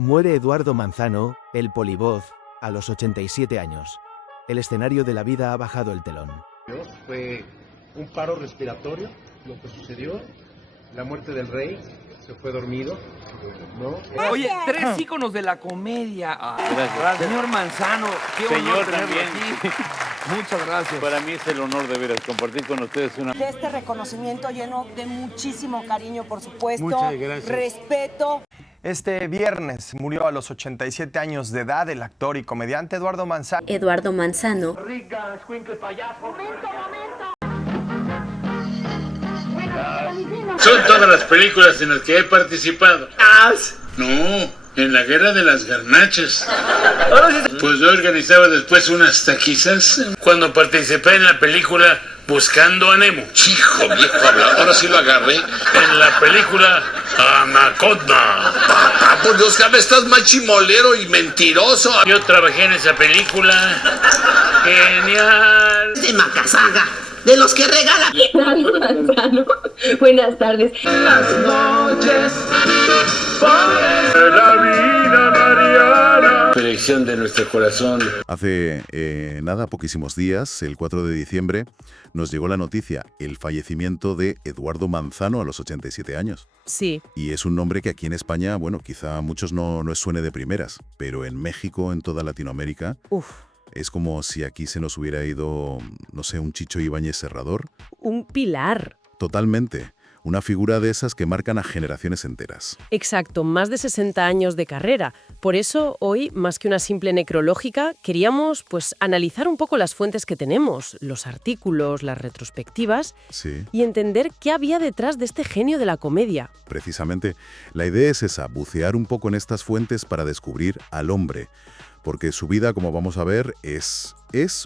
Muere Eduardo Manzano, el polivoz, a los 87 años. El escenario de la vida ha bajado el telón. Fue un paro respiratorio lo que sucedió, la muerte del rey, se fue dormido, ¿no? Oye, tres íconos de la comedia. Gracias. Señor Manzano, qué Señor, honor tenerlo también. aquí. Muchas gracias. Para mí es el honor de veras compartir con ustedes una... De este reconocimiento lleno de muchísimo cariño, por supuesto. Muchas gracias. Respeto. Este viernes murió a los 87 años de edad el actor y comediante Eduardo Manzano. Eduardo Manzano Son todas las películas en las que he participado. No, en la Guerra de las Garnachas. Pues yo organizaba después unas taquizas cuando participé en la película Buscando a Nemo. Hijo, viejo hablador, ahora sí lo agarré. En la película Anaconda. Papá, por Dios, cada vez estás más chimolero y mentiroso. Yo trabajé en esa película. Genial. De Macasaga, de los que regalan. Eduardo Manzano. Buenas tardes. Las noches por la vida, Mariana. Dirección de nuestro corazón. Hace nada, poquísimos días, el 4 de diciembre, nos llegó la noticia, el fallecimiento de Eduardo Manzano a los 87 años. Sí. Y es un nombre que aquí en España, bueno, quizá a muchos no suene de primeras, pero en México, en toda Latinoamérica, es como si aquí se nos hubiera ido, no sé, un Chicho Ibáñez Serrador. Un pilar. Totalmente. Una figura de esas que marcan a generaciones enteras. Exacto, más de 60 años de carrera. Por eso, hoy, más que una simple necrológica, queríamos analizar un poco las fuentes que tenemos, los artículos, las retrospectivas, Sí. y entender qué había detrás de este genio de la comedia. Precisamente, la idea es esa, bucear un poco en estas fuentes para descubrir al hombre. Porque su vida, como vamos a ver, es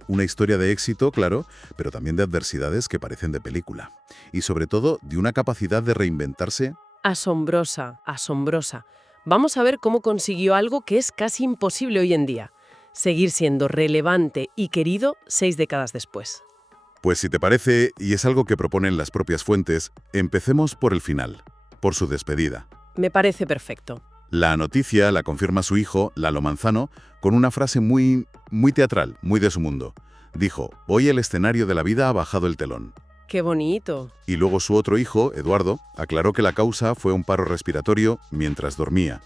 una historia de éxito, claro, pero también de adversidades que parecen de película. Y sobre todo, de una capacidad de reinventarse. Asombrosa, asombrosa. Vamos a ver cómo consiguió algo que es casi imposible hoy en día. Seguir siendo relevante y querido 6 décadas después. Pues si te parece, y es algo que proponen las propias fuentes, empecemos por el final, por su despedida. Me parece perfecto. La noticia la confirma su hijo, Lalo Manzano, con una frase muy teatral, muy de su mundo. Dijo, hoy el escenario de la vida ha bajado el telón. ¡Qué bonito! Y luego su otro hijo, Eduardo, aclaró que la causa fue un paro respiratorio mientras dormía.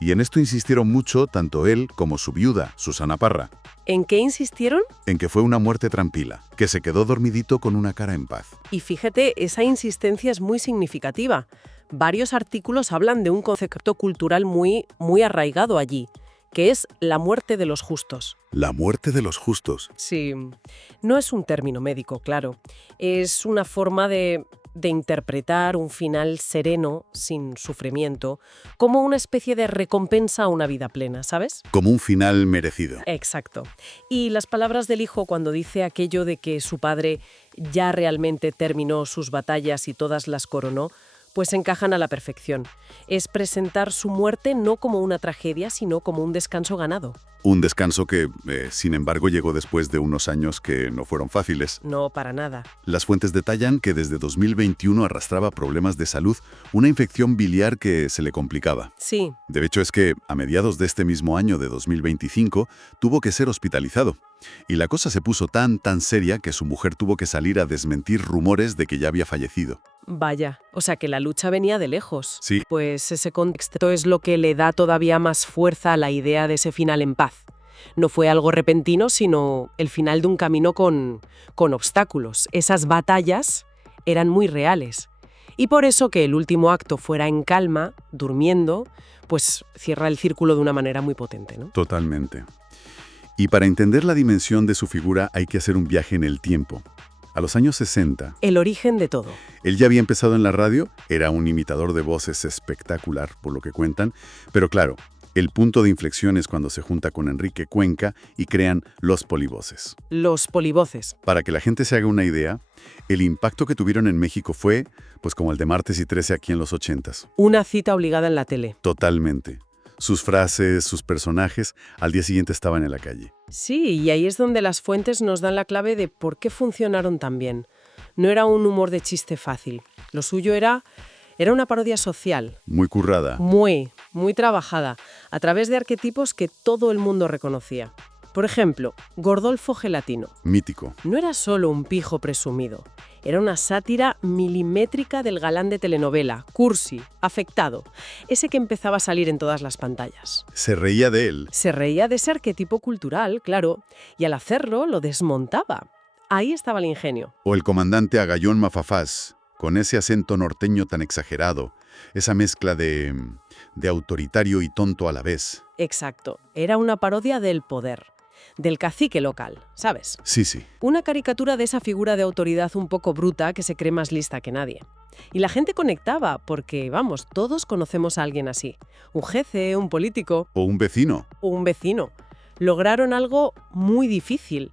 Y en esto insistieron mucho tanto él como su viuda, Susana Parra. ¿En qué insistieron? En que fue una muerte tranquila, que se quedó dormidito con una cara en paz. Y fíjate, esa insistencia es muy significativa. Varios artículos hablan de un concepto cultural muy arraigado allí, que es la muerte de los justos. La muerte de los justos. Sí, no es un término médico, claro. Es una forma de interpretar un final sereno, sin sufrimiento, como una especie de recompensa a una vida plena, ¿sabes? Como un final merecido. Exacto. Y las palabras del hijo cuando dice aquello de que su padre ya realmente terminó sus batallas y todas las coronó, pues encajan a la perfección. Es presentar su muerte no como una tragedia, sino como un descanso ganado. Un descanso que, sin embargo, llegó después de unos años que no fueron fáciles. No, para nada. Las fuentes detallan que desde 2021 arrastraba problemas de salud, una infección biliar que se le complicaba. Sí. De hecho, es que a mediados de este mismo año de 2025 tuvo que ser hospitalizado. Y la cosa se puso tan seria que su mujer tuvo que salir a desmentir rumores de que ya había fallecido. Vaya, o sea que la lucha venía de lejos. Sí. Pues ese contexto es lo que le da todavía más fuerza a la idea de ese final en paz. No fue algo repentino, sino el final de un camino con obstáculos. Esas batallas eran muy reales. Y por eso que el último acto fuera en calma, durmiendo, pues cierra el círculo de una manera muy potente, ¿no? Totalmente. Y para entender la dimensión de su figura hay que hacer un viaje en el tiempo. A los años 60... El origen de todo. Él ya había empezado en la radio, era un imitador de voces espectacular, por lo que cuentan, pero claro, el punto de inflexión es cuando se junta con Enrique Cuenca y crean Los Polivoces. Los Polivoces. Para que la gente se haga una idea, el impacto que tuvieron en México fue, pues como el de Martes y 13 aquí en los 80s. Una cita obligada en la tele. Totalmente. Sus frases, sus personajes, al día siguiente estaban en la calle. Sí, y ahí es donde las fuentes nos dan la clave de por qué funcionaron tan bien. No era un humor de chiste fácil. Lo suyo era una parodia social. Muy currada. Muy. muy trabajada, a través de arquetipos que todo el mundo reconocía. Por ejemplo, Gordolfo Gelatino. Mítico. No era solo un pijo presumido, era una sátira milimétrica del galán de telenovela, cursi, afectado, ese que empezaba a salir en todas las pantallas. Se reía de él. Se reía de ese arquetipo cultural, claro, y al hacerlo lo desmontaba. Ahí estaba el ingenio. O el comandante Agallón Mafafás, con ese acento norteño tan exagerado, esa mezcla de autoritario y tonto a la vez. Exacto, era una parodia del poder, del cacique local, ¿sabes? Sí, sí. Una caricatura de esa figura de autoridad un poco bruta que se cree más lista que nadie. Y la gente conectaba porque, vamos, todos conocemos a alguien así. Un jefe, un político. O un vecino. O un vecino. Lograron algo muy difícil.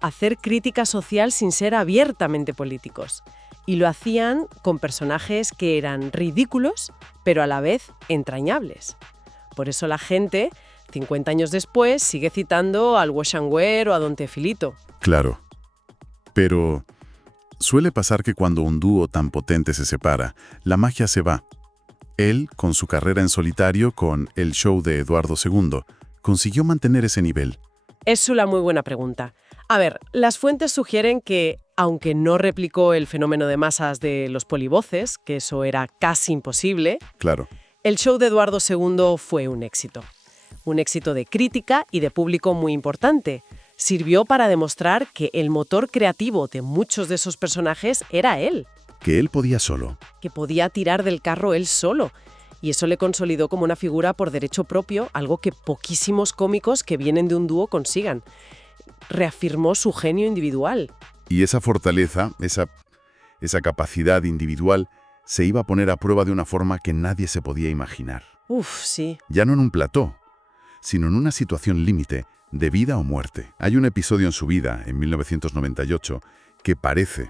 Hacer crítica social sin ser abiertamente políticos. Y lo hacían con personajes que eran ridículos, pero a la vez entrañables. Por eso la gente, 50 años después, sigue citando al Wash and Wear o a Don Teofilito. Claro. Pero suele pasar que cuando un dúo tan potente se separa, la magia se va. Él, con su carrera en solitario, con el show de Eduardo II, consiguió mantener ese nivel. Es una muy buena pregunta. A ver, las fuentes sugieren que, aunque no replicó el fenómeno de masas de los polivoces, que eso era casi imposible, Claro. el show de Eduardo II fue un éxito. Un éxito de crítica y de público muy importante. Sirvió para demostrar que el motor creativo de muchos de esos personajes era él, Que él podía solo. que podía tirar del carro él solo. Y eso le consolidó como una figura por derecho propio, algo que poquísimos cómicos que vienen de un dúo consigan. Reafirmó su genio individual. Y esa fortaleza, esa capacidad individual, se iba a poner a prueba de una forma que nadie se podía imaginar. Uf, sí. Ya no en un plató, sino en una situación límite de vida o muerte. Hay un episodio en su vida, en 1998, que parece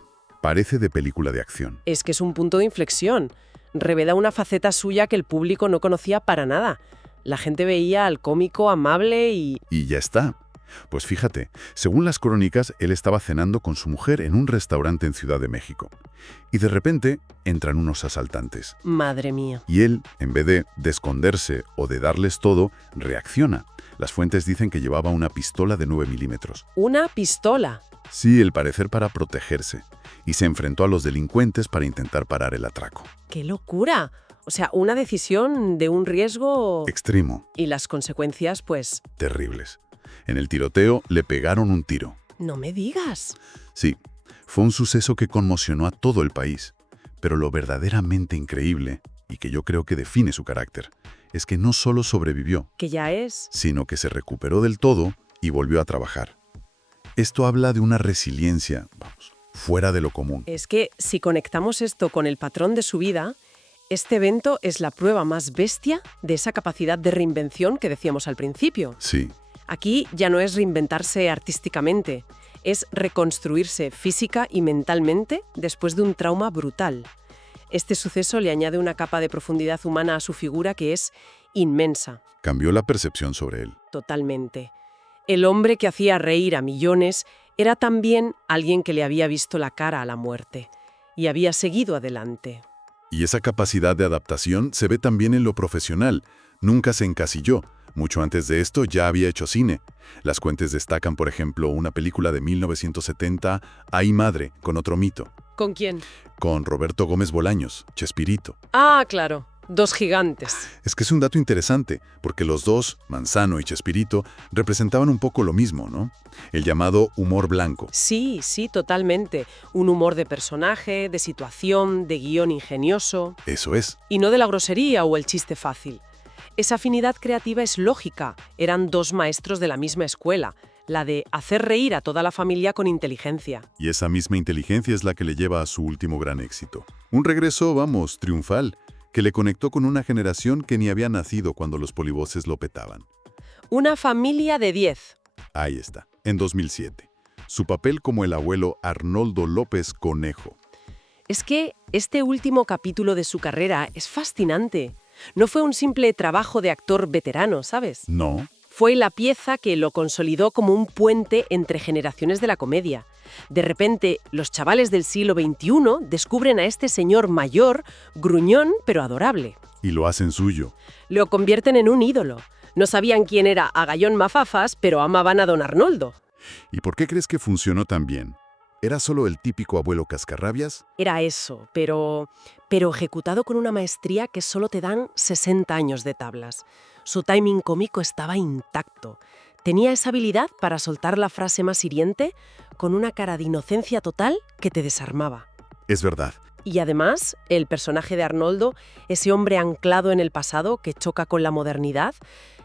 de película de acción. Es que es un punto de inflexión. Revela una faceta suya que el público no conocía para nada. La gente veía al cómico amable y... Y ya está. Pues fíjate, según las crónicas, él estaba cenando con su mujer en un restaurante en Ciudad de México. Y de repente entran unos asaltantes. Madre mía. Y él, en vez de esconderse o de darles todo, reacciona. Las fuentes dicen que llevaba una pistola de 9 milímetros. Una pistola. Sí, al parecer para protegerse. Y se enfrentó a los delincuentes para intentar parar el atraco. ¡Qué locura! O sea, una decisión de un riesgo... Extremo. Y las consecuencias, pues... Terribles. En el tiroteo le pegaron un tiro. No me digas. Sí, fue un suceso que conmocionó a todo el país. Pero lo verdaderamente increíble, y que yo creo que define su carácter, es que no solo sobrevivió, Que ya es... sino que se recuperó del todo y volvió a trabajar. Esto habla de una resiliencia, fuera de lo común. Es que si conectamos esto con el patrón de su vida, este evento es la prueba más bestia de esa capacidad de reinvención que decíamos al principio. Sí. Aquí ya no es reinventarse artísticamente, es reconstruirse física y mentalmente después de un trauma brutal. Este suceso le añade una capa de profundidad humana a su figura que es inmensa. Cambió la percepción sobre él. Totalmente. El hombre que hacía reír a millones era también alguien que le había visto la cara a la muerte y había seguido adelante. Y esa capacidad de adaptación se ve también en lo profesional. Nunca se encasilló. Mucho antes de esto ya había hecho cine. Las fuentes destacan, por ejemplo, una película de 1970, Ay Madre, con otro mito. ¿Con quién? Con Roberto Gómez Bolaños, Chespirito. Ah, claro. Dos gigantes. Es que es un dato interesante, porque los dos, Manzano y Chespirito, representaban un poco lo mismo, ¿no? El llamado humor blanco. Sí, totalmente. Un humor de personaje, de situación, de guión ingenioso. Eso es. Y no de la grosería o el chiste fácil. Esa afinidad creativa es lógica. Eran dos maestros de la misma escuela, la de hacer reír a toda la familia con inteligencia. Y esa misma inteligencia es la que le lleva a su último gran éxito. Un regreso, triunfal, que le conectó con una generación que ni había nacido cuando los polivoces lo petaban. Una familia de 10. Ahí está, en 2007. Su papel como el abuelo Arnoldo López Conejo. Es que este último capítulo de su carrera es fascinante. No fue un simple trabajo de actor veterano, ¿sabes? No, Fue la pieza que lo consolidó como un puente entre generaciones de la comedia. De repente, los chavales del siglo XXI descubren a este señor mayor, gruñón, pero adorable. Y lo hacen suyo. Lo convierten en un ídolo. No sabían quién era Agallón Mafafas, pero amaban a don Arnoldo. ¿Y por qué crees que funcionó tan bien? ¿Era solo el típico abuelo cascarrabias? Era eso, pero ejecutado con una maestría que solo te dan 60 años de tablas. Su timing cómico estaba intacto. Tenía esa habilidad para soltar la frase más hiriente con una cara de inocencia total que te desarmaba. Es verdad. Y además, el personaje de Arnoldo, ese hombre anclado en el pasado que choca con la modernidad,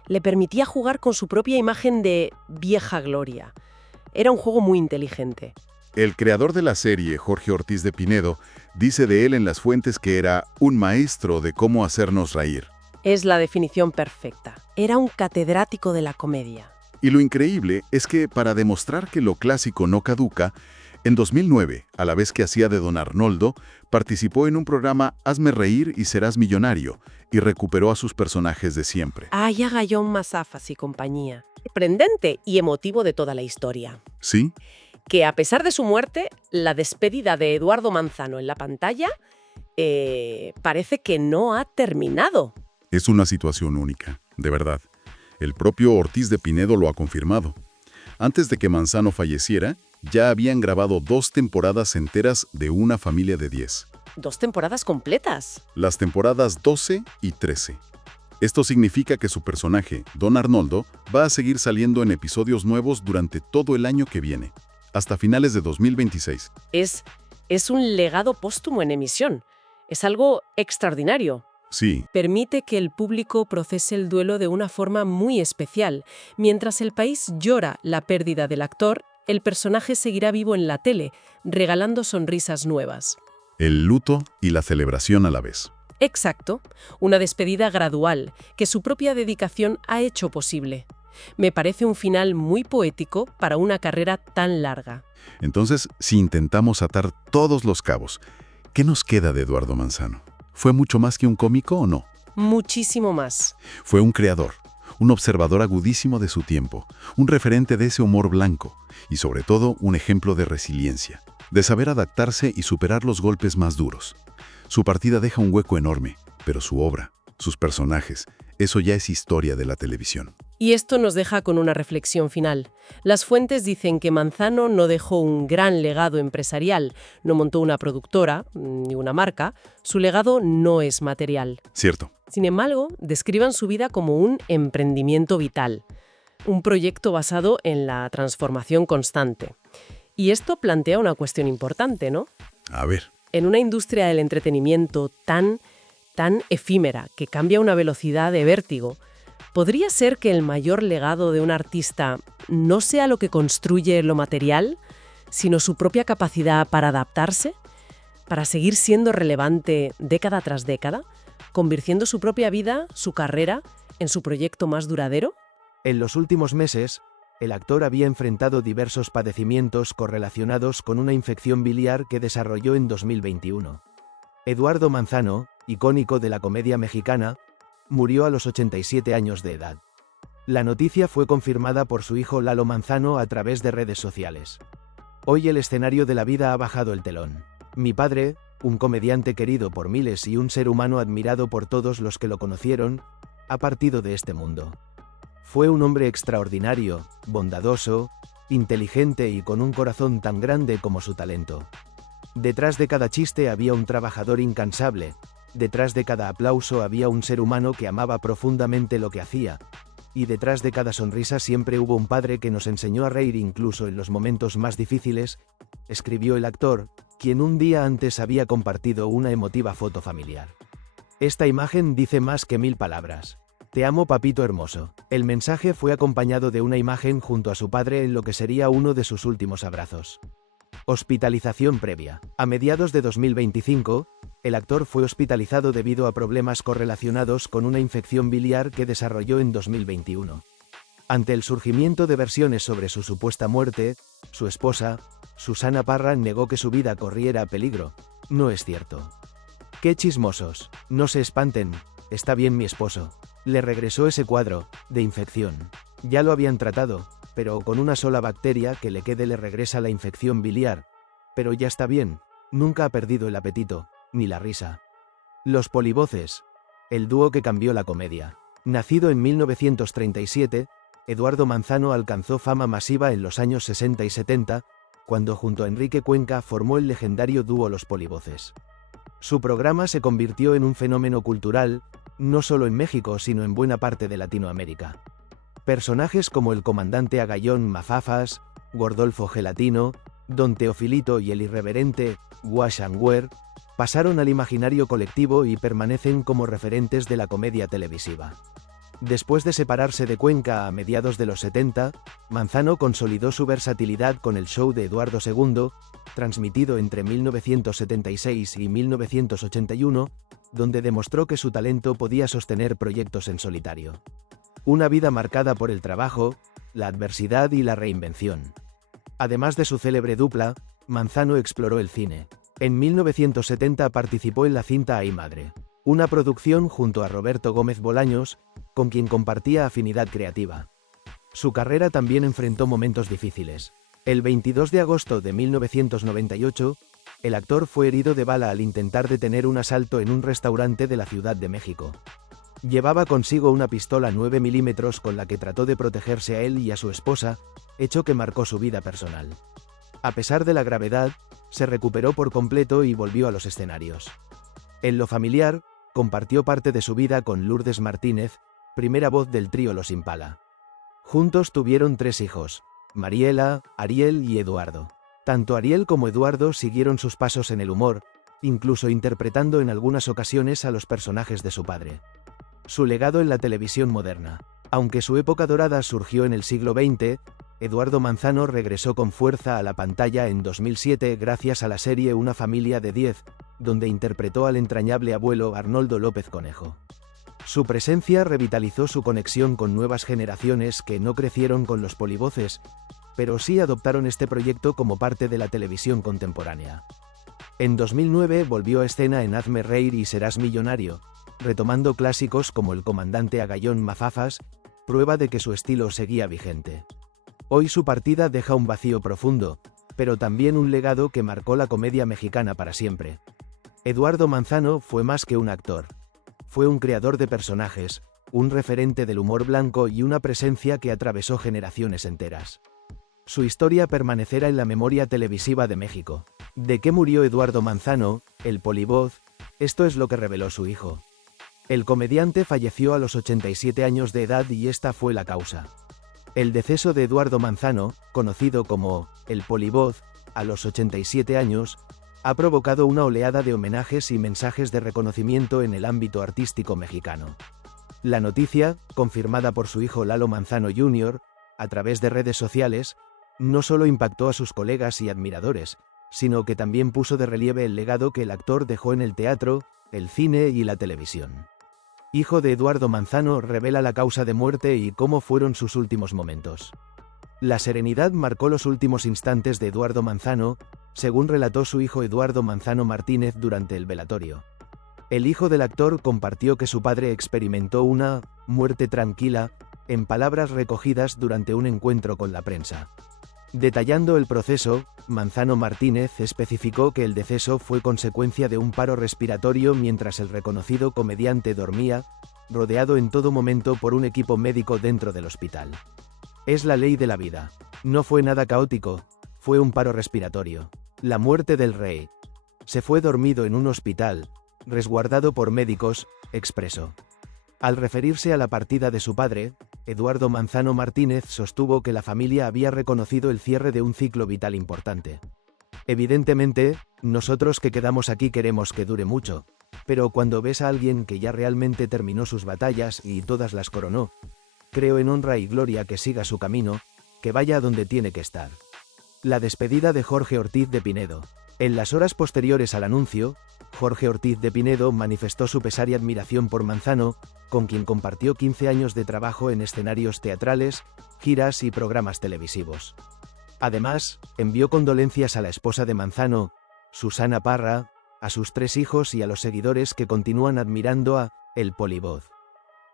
le permitía jugar con su propia imagen de vieja gloria. Era un juego muy inteligente. El creador de la serie, Jorge Ortiz de Pinedo, dice de él en las fuentes que era un maestro de cómo hacernos reír. Es la definición perfecta. Era un catedrático de la comedia. Y lo increíble es que, para demostrar que lo clásico no caduca, en 2009, a la vez que hacía de don Arnoldo, participó en un programa Hazme reír y serás millonario, y recuperó a sus personajes de siempre. Ay, Agallón Mafafas y compañía. Sorprendente y emotivo de toda la historia. ¿Sí? Que a pesar de su muerte, la despedida de Eduardo Manzano en la pantalla parece que no ha terminado. Es una situación única, de verdad. El propio Ortiz de Pinedo lo ha confirmado. Antes de que Manzano falleciera, ya habían grabado 2 temporadas enteras de Una familia de 10. 2 temporadas completas. Las temporadas 12 y 13. Esto significa que su personaje, don Arnoldo, va a seguir saliendo en episodios nuevos durante todo el año que viene, hasta finales de 2026. Es un legado póstumo en emisión. Es algo extraordinario. Sí. Permite que el público procese el duelo de una forma muy especial. Mientras el país llora la pérdida del actor, el personaje seguirá vivo en la tele, regalando sonrisas nuevas. El luto y la celebración a la vez. Exacto. Una despedida gradual, que su propia dedicación ha hecho posible. Me parece un final muy poético para una carrera tan larga. Entonces, si intentamos atar todos los cabos, ¿qué nos queda de Eduardo Manzano? ¿Fue mucho más que un cómico o no? Muchísimo más. Fue un creador, un observador agudísimo de su tiempo, un referente de ese humor blanco y sobre todo un ejemplo de resiliencia, de saber adaptarse y superar los golpes más duros. Su partida deja un hueco enorme, pero su obra, sus personajes, eso ya es historia de la televisión. Y esto nos deja con una reflexión final. Las fuentes dicen que Manzano no dejó un gran legado empresarial, no montó una productora ni una marca. Su legado no es material. Cierto. Sin embargo, describan su vida como un emprendimiento vital, un proyecto basado en la transformación constante. Y esto plantea una cuestión importante, ¿no? A ver. En una industria del entretenimiento tan efímera, que cambia a una velocidad de vértigo, ¿podría ser que el mayor legado de un artista no sea lo que construye lo material, sino su propia capacidad para adaptarse, para seguir siendo relevante década tras década, convirtiendo su propia vida, su carrera, en su proyecto más duradero? En los últimos meses, el actor había enfrentado diversos padecimientos correlacionados con una infección biliar que desarrolló en 2021. Eduardo Manzano, icónico de la comedia mexicana, murió a los 87 años de edad. La noticia fue confirmada por su hijo Lalo Manzano a través de redes sociales. Hoy el escenario de la vida ha bajado el telón. Mi padre, un comediante querido por miles y un ser humano admirado por todos los que lo conocieron, ha partido de este mundo. Fue un hombre extraordinario, bondadoso, inteligente y con un corazón tan grande como su talento. Detrás de cada chiste había un trabajador incansable, detrás de cada aplauso había un ser humano que amaba profundamente lo que hacía, y detrás de cada sonrisa siempre hubo un padre que nos enseñó a reír incluso en los momentos más difíciles, escribió el actor, quien un día antes había compartido una emotiva foto familiar. Esta imagen dice más que 1000 palabras. Te amo, papito hermoso. El mensaje fue acompañado de una imagen junto a su padre en lo que sería uno de sus últimos abrazos. Hospitalización previa. A mediados de 2025, el actor fue hospitalizado debido a problemas correlacionados con una infección biliar que desarrolló en 2021. Ante el surgimiento de versiones sobre su supuesta muerte, su esposa, Susana Parra, negó que su vida corriera peligro. No es cierto. ¡Qué chismosos! No se espanten, está bien mi esposo. Le regresó ese cuadro, de infección. Ya lo habían tratado, pero con una sola bacteria que le quede le regresa la infección biliar. Pero ya está bien, nunca ha perdido el apetito, ni la risa. Los Polivoces, el dúo que cambió la comedia. Nacido en 1937, Eduardo Manzano alcanzó fama masiva en los años 60 y 70, cuando junto a Enrique Cuenca formó el legendario dúo Los Polivoces. Su programa se convirtió en un fenómeno cultural, no solo en México sino en buena parte de Latinoamérica. Personajes como el comandante Agayón Mafafas, Gordolfo Gelatino, Don Teofilito y el irreverente Wash and Wear pasaron al imaginario colectivo y permanecen como referentes de la comedia televisiva. Después de separarse de Cuenca a mediados de los 70, Manzano consolidó su versatilidad con el show de Eduardo II, transmitido entre 1976 y 1981, donde demostró que su talento podía sostener proyectos en solitario. Una vida marcada por el trabajo, la adversidad y la reinvención. Además de su célebre dupla, Manzano exploró el cine. En 1970 participó en la cinta Ay Madre, una producción junto a Roberto Gómez Bolaños, con quien compartía afinidad creativa. Su carrera también enfrentó momentos difíciles. El 22 de agosto de 1998, el actor fue herido de bala al intentar detener un asalto en un restaurante de la Ciudad de México. Llevaba consigo una pistola 9 milímetros con la que trató de protegerse a él y a su esposa, hecho que marcó su vida personal. A pesar de la gravedad, se recuperó por completo y volvió a los escenarios. En lo familiar, compartió parte de su vida con Lourdes Martínez, primera voz del trío Los Impala. Juntos tuvieron 3 hijos, Mariela, Ariel y Eduardo. Tanto Ariel como Eduardo siguieron sus pasos en el humor, incluso interpretando en algunas ocasiones a los personajes de su padre. Su legado en la televisión moderna. Aunque su época dorada surgió en el siglo XX, Eduardo Manzano regresó con fuerza a la pantalla en 2007 gracias a la serie Una familia de 10, donde interpretó al entrañable abuelo Arnoldo López Conejo. Su presencia revitalizó su conexión con nuevas generaciones que no crecieron con los Polivoces, pero sí adoptaron este proyecto como parte de la televisión contemporánea. En 2009 volvió a escena en Hazme reír y serás millonario, retomando clásicos como El comandante Agayón Mafafas, prueba de que su estilo seguía vigente. Hoy su partida deja un vacío profundo, pero también un legado que marcó la comedia mexicana para siempre. Eduardo Manzano fue más que un actor. Fue un creador de personajes, un referente del humor blanco y una presencia que atravesó generaciones enteras. Su historia permanecerá en la memoria televisiva de México. ¿De qué murió Eduardo Manzano, el polivoz? Esto es lo que reveló su hijo. El comediante falleció a los 87 años de edad y esta fue la causa. El deceso de Eduardo Manzano, conocido como el polivoz, a los 87 años, ha provocado una oleada de homenajes y mensajes de reconocimiento en el ámbito artístico mexicano. La noticia, confirmada por su hijo Lalo Manzano Jr., a través de redes sociales, no solo impactó a sus colegas y admiradores, sino que también puso de relieve el legado que el actor dejó en el teatro, el cine y la televisión. Hijo de Eduardo Manzano revela la causa de muerte y cómo fueron sus últimos momentos. La serenidad marcó los últimos instantes de Eduardo Manzano, según relató su hijo Eduardo Manzano Martínez durante el velatorio. El hijo del actor compartió que su padre experimentó una muerte tranquila, en palabras recogidas durante un encuentro con la prensa. Detallando el proceso, Manzano Martínez especificó que el deceso fue consecuencia de un paro respiratorio mientras el reconocido comediante dormía, rodeado en todo momento por un equipo médico dentro del hospital. Es la ley de la vida. No fue nada caótico, fue un paro respiratorio. La muerte del rey. Se fue dormido en un hospital, resguardado por médicos, expresó. Al referirse a la partida de su padre, Eduardo Manzano Martínez sostuvo que la familia había reconocido el cierre de un ciclo vital importante. Evidentemente, nosotros que quedamos aquí queremos que dure mucho, pero cuando ves a alguien que ya realmente terminó sus batallas y todas las coronó, creo en honra y gloria que siga su camino, que vaya a donde tiene que estar. La despedida de Jorge Ortiz de Pinedo. En las horas posteriores al anuncio, Jorge Ortiz de Pinedo manifestó su pesar y admiración por Manzano, con quien compartió 15 años de trabajo en escenarios teatrales, giras y programas televisivos. Además, envió condolencias a la esposa de Manzano, Susana Parra, a sus 3 hijos y a los seguidores que continúan admirando a el polivoz.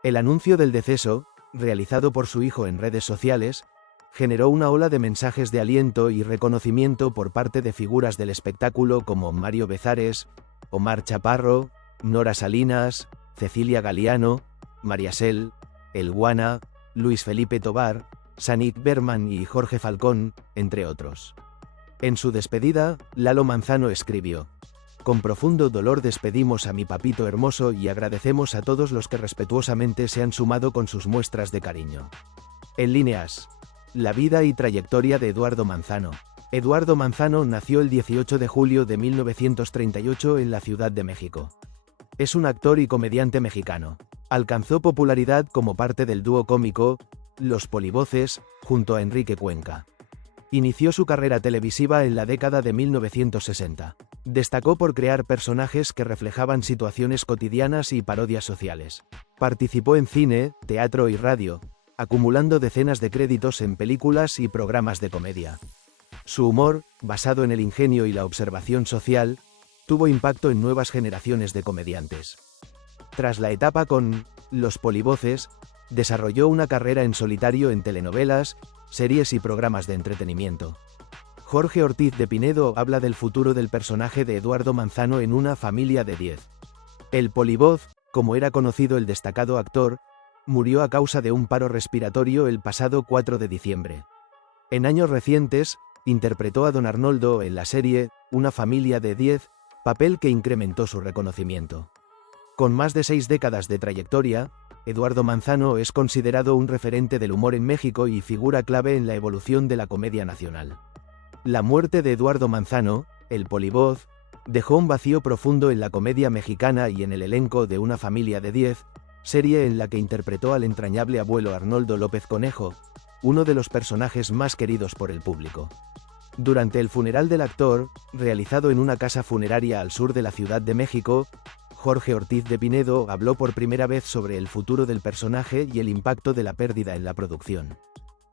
El anuncio del deceso, realizado por su hijo en redes sociales, generó una ola de mensajes de aliento y reconocimiento por parte de figuras del espectáculo como Mario Bezares, Omar Chaparro, Nora Salinas, Cecilia Galiano, Mariasel, El Guana, Luis Felipe Tobar, Sanik Berman y Jorge Falcón, entre otros. En su despedida, Lalo Manzano escribió: «Con profundo dolor despedimos a mi papito hermoso y agradecemos a todos los que respetuosamente se han sumado con sus muestras de cariño». En líneas: la vida y trayectoria de Eduardo Manzano. Eduardo Manzano nació el 18 de julio de 1938 en la Ciudad de México. Es un actor y comediante mexicano. Alcanzó popularidad como parte del dúo cómico Los Polivoces, junto a Enrique Cuenca. Inició su carrera televisiva en la década de 1960. Destacó por crear personajes que reflejaban situaciones cotidianas y parodias sociales. Participó en cine, teatro y radio, acumulando decenas de créditos en películas y programas de comedia. Su humor, basado en el ingenio y la observación social, tuvo impacto en nuevas generaciones de comediantes. Tras la etapa con Los Polivoces, desarrolló una carrera en solitario en telenovelas, series y programas de entretenimiento. Jorge Ortiz de Pinedo habla del futuro del personaje de Eduardo Manzano en Una familia de 10. El polivoz, como era conocido el destacado actor, murió a causa de un paro respiratorio el pasado 4 de diciembre. En años recientes, interpretó a Don Arnoldo en la serie Una familia de 10, papel que incrementó su reconocimiento. Con más de 6 décadas de trayectoria, Eduardo Manzano es considerado un referente del humor en México y figura clave en la evolución de la comedia nacional. La muerte de Eduardo Manzano, el polivoz, dejó un vacío profundo en la comedia mexicana y en el elenco de Una familia de 10, serie en la que interpretó al entrañable abuelo Arnoldo López Conejo, uno de los personajes más queridos por el público. Durante el funeral del actor, realizado en una casa funeraria al sur de la Ciudad de México, Jorge Ortiz de Pinedo habló por primera vez sobre el futuro del personaje y el impacto de la pérdida en la producción.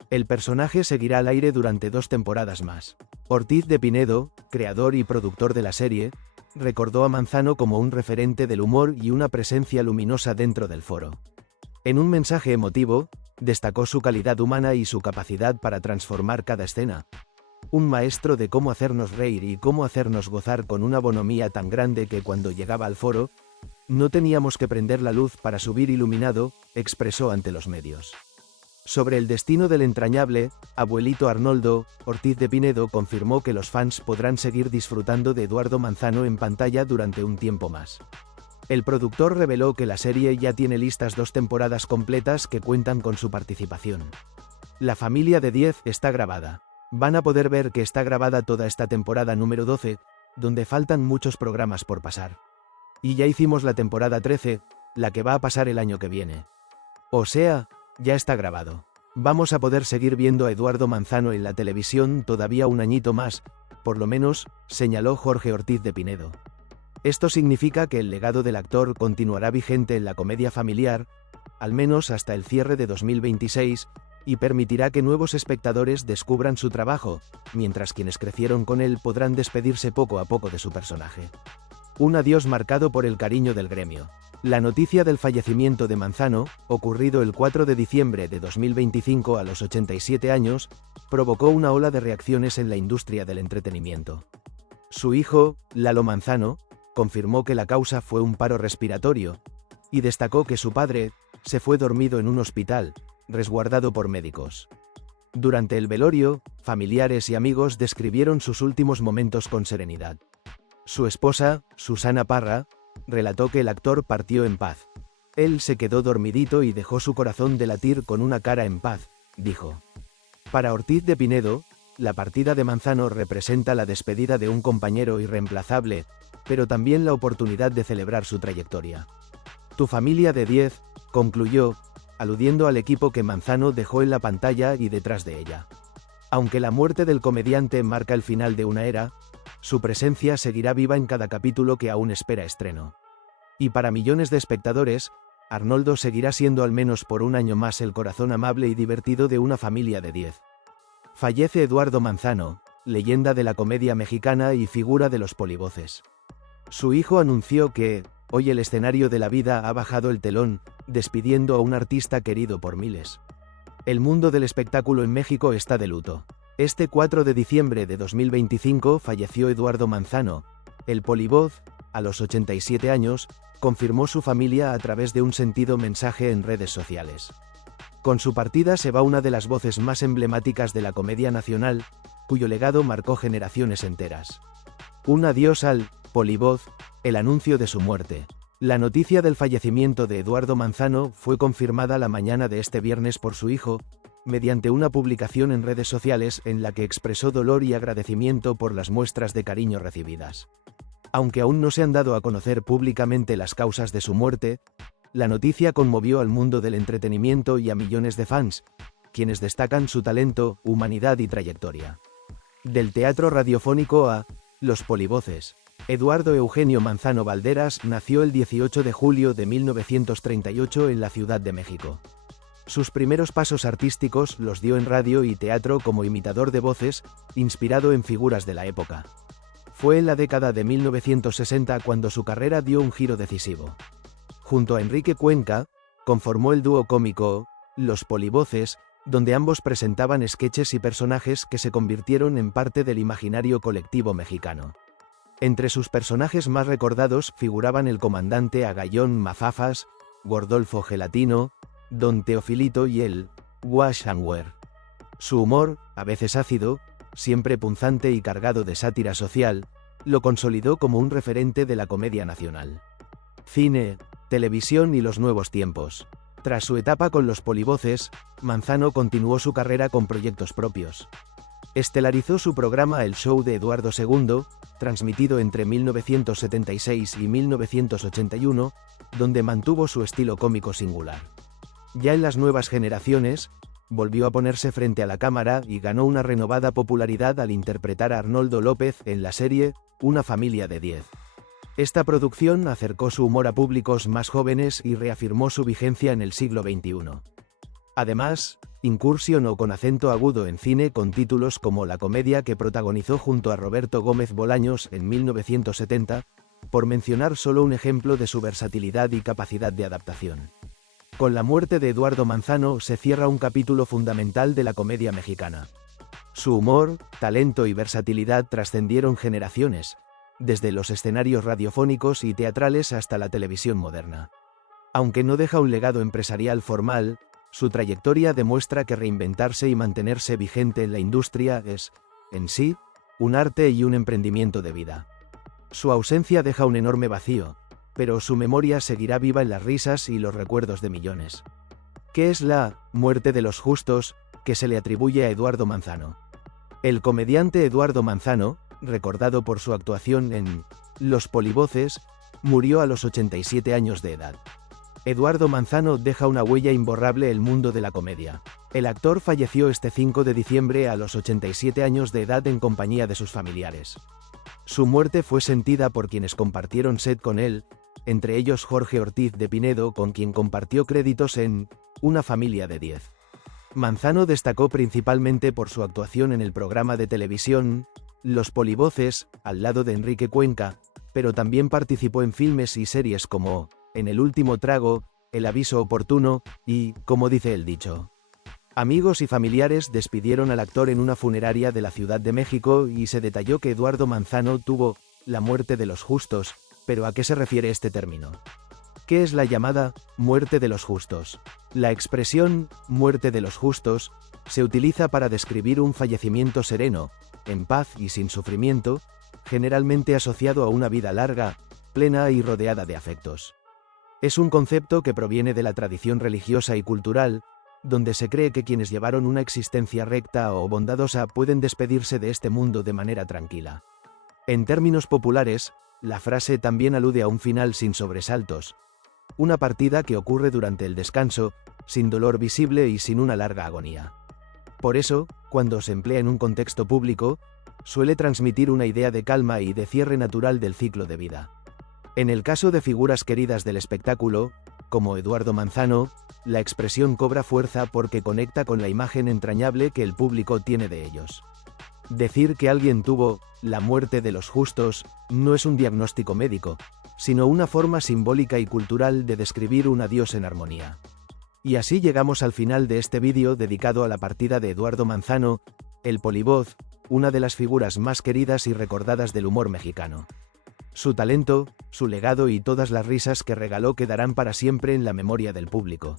El personaje seguirá al aire durante 2 temporadas más. Ortiz de Pinedo, creador y productor de la serie, recordó a Manzano como un referente del humor y una presencia luminosa dentro del foro. En un mensaje emotivo, destacó su calidad humana y su capacidad para transformar cada escena. Un maestro de cómo hacernos reír y cómo hacernos gozar con una bonomía tan grande que cuando llegaba al foro, no teníamos que prender la luz para subir iluminado, expresó ante los medios. Sobre el destino del entrañable abuelito Arnoldo, Ortiz de Pinedo confirmó que los fans podrán seguir disfrutando de Eduardo Manzano en pantalla durante un tiempo más. El productor reveló que la serie ya tiene listas 2 temporadas completas que cuentan con su participación. La familia de 10 está grabada. Van a poder ver que está grabada toda esta temporada número 12, donde faltan muchos programas por pasar. Y ya hicimos la temporada 13, la que va a pasar el año que viene. O sea, ya está grabado. Vamos a poder seguir viendo a Eduardo Manzano en la televisión todavía un añito más, por lo menos, señaló Jorge Ortiz de Pinedo. Esto significa que el legado del actor continuará vigente en la comedia familiar, al menos hasta el cierre de 2026, y permitirá que nuevos espectadores descubran su trabajo, mientras quienes crecieron con él podrán despedirse poco a poco de su personaje. Un adiós marcado por el cariño del gremio. La noticia del fallecimiento de Manzano, ocurrido el 4 de diciembre de 2025 a los 87 años, provocó una ola de reacciones en la industria del entretenimiento. Su hijo, Lalo Manzano, confirmó que la causa fue un paro respiratorio, y destacó que su padre se fue dormido en un hospital, resguardado por médicos. Durante el velorio, familiares y amigos describieron sus últimos momentos con serenidad. Su esposa, Susana Parra, relató que el actor partió en paz. Él se quedó dormidito y dejó su corazón de latir con una cara en paz, dijo. Para Ortiz de Pinedo, la partida de Manzano representa la despedida de un compañero irreemplazable, pero también la oportunidad de celebrar su trayectoria. Tu familia de 10, concluyó, aludiendo al equipo que Manzano dejó en la pantalla y detrás de ella. Aunque la muerte del comediante marca el final de una era, su presencia seguirá viva en cada capítulo que aún espera estreno. Y para millones de espectadores, Arnoldo seguirá siendo al menos por un año más el corazón amable y divertido de Una familia de 10. Fallece Eduardo Manzano, leyenda de la comedia mexicana y figura de los polivoces. Su hijo anunció que, hoy el escenario de la vida ha bajado el telón, despidiendo a un artista querido por miles. El mundo del espectáculo en México está de luto. Este 4 de diciembre de 2025 falleció Eduardo Manzano. El polivoz, a los 87 años, confirmó su familia a través de un sentido mensaje en redes sociales. Con su partida se va una de las voces más emblemáticas de la comedia nacional, cuyo legado marcó generaciones enteras. Un adiós al polivoz, el anuncio de su muerte. La noticia del fallecimiento de Eduardo Manzano fue confirmada la mañana de este viernes por su hijo, mediante una publicación en redes sociales en la que expresó dolor y agradecimiento por las muestras de cariño recibidas. Aunque aún no se han dado a conocer públicamente las causas de su muerte, la noticia conmovió al mundo del entretenimiento y a millones de fans, quienes destacan su talento, humanidad y trayectoria. Del teatro radiofónico a los polivoces. Eduardo Eugenio Manzano Valderas nació el 18 de julio de 1938 en la Ciudad de México. Sus primeros pasos artísticos los dio en radio y teatro como imitador de voces, inspirado en figuras de la época. Fue en la década de 1960 cuando su carrera dio un giro decisivo. Junto a Enrique Cuenca, conformó el dúo cómico Los Polivoces, donde ambos presentaban sketches y personajes que se convirtieron en parte del imaginario colectivo mexicano. Entre sus personajes más recordados figuraban el comandante Agallón Mafafas, Gordolfo Gelatino, Don Teofilito y el Wash and Wear. Su humor, a veces ácido, siempre punzante y cargado de sátira social, lo consolidó como un referente de la comedia nacional. Cine, televisión y los nuevos tiempos. Tras su etapa con los polivoces, Manzano continuó su carrera con proyectos propios. Estelarizó su programa El Show de Eduardo II, transmitido entre 1976 y 1981, donde mantuvo su estilo cómico singular. Ya en las nuevas generaciones, volvió a ponerse frente a la cámara y ganó una renovada popularidad al interpretar a Arnoldo López en la serie Una familia de 10. Esta producción acercó su humor a públicos más jóvenes y reafirmó su vigencia en el siglo XXI. Además, incursionó con acento agudo en cine con títulos como La comedia que protagonizó junto a Roberto Gómez Bolaños en 1970, por mencionar solo un ejemplo de su versatilidad y capacidad de adaptación. Con la muerte de Eduardo Manzano se cierra un capítulo fundamental de la comedia mexicana. Su humor, talento y versatilidad trascendieron generaciones, desde los escenarios radiofónicos y teatrales hasta la televisión moderna. Aunque no deja un legado empresarial formal, su trayectoria demuestra que reinventarse y mantenerse vigente en la industria es, en sí, un arte y un emprendimiento de vida. Su ausencia deja un enorme vacío, pero su memoria seguirá viva en las risas y los recuerdos de millones. ¿Qué es la muerte de los justos que se le atribuye a Eduardo Manzano? El comediante Eduardo Manzano, recordado por su actuación en Los Polivoces, murió a los 87 años de edad. Eduardo Manzano deja una huella imborrable en el mundo de la comedia. El actor falleció este 5 de diciembre a los 87 años de edad en compañía de sus familiares. Su muerte fue sentida por quienes compartieron set con él, entre ellos Jorge Ortiz de Pinedo, con quien compartió créditos en Una familia de 10. Manzano destacó principalmente por su actuación en el programa de televisión Los Polivoces, al lado de Enrique Cuenca, pero también participó en filmes y series como En el último trago, El aviso oportuno y Como dice el dicho. Amigos y familiares despidieron al actor en una funeraria de la Ciudad de México y se detalló que Eduardo Manzano tuvo la muerte de los justos, pero ¿a qué se refiere este término? ¿Qué es la llamada muerte de los justos? La expresión muerte de los justos se utiliza para describir un fallecimiento sereno, en paz y sin sufrimiento, generalmente asociado a una vida larga, plena y rodeada de afectos. Es un concepto que proviene de la tradición religiosa y cultural, donde se cree que quienes llevaron una existencia recta o bondadosa pueden despedirse de este mundo de manera tranquila. En términos populares, la frase también alude a un final sin sobresaltos, una partida que ocurre durante el descanso, sin dolor visible y sin una larga agonía. Por eso, cuando se emplea en un contexto público, suele transmitir una idea de calma y de cierre natural del ciclo de vida. En el caso de figuras queridas del espectáculo, como Eduardo Manzano, la expresión cobra fuerza porque conecta con la imagen entrañable que el público tiene de ellos. Decir que alguien tuvo la muerte de los justos no es un diagnóstico médico, sino una forma simbólica y cultural de describir un adiós en armonía. Y así llegamos al final de este vídeo dedicado a la partida de Eduardo Manzano, el polivoz, una de las figuras más queridas y recordadas del humor mexicano. Su talento, su legado y todas las risas que regaló quedarán para siempre en la memoria del público.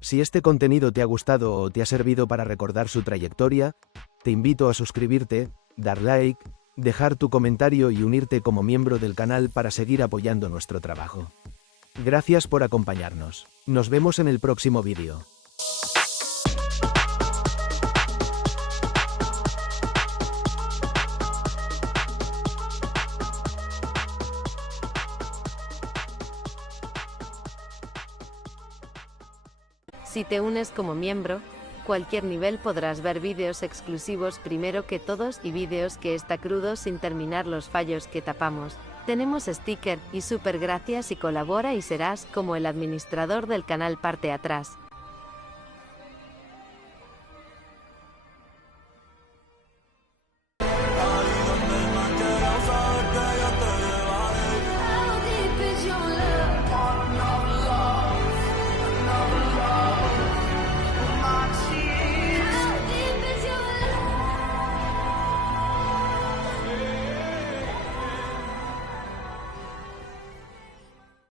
Si este contenido te ha gustado o te ha servido para recordar su trayectoria, te invito a suscribirte, dar like, dejar tu comentario y unirte como miembro del canal para seguir apoyando nuestro trabajo. Gracias por acompañarnos. Nos vemos en el próximo vídeo. Si te unes como miembro, cualquier nivel podrás ver vídeos exclusivos primero que todos y vídeos que está crudo sin terminar los fallos que tapamos. Tenemos sticker y super gracias y colabora y serás como el administrador del canal parte atrás.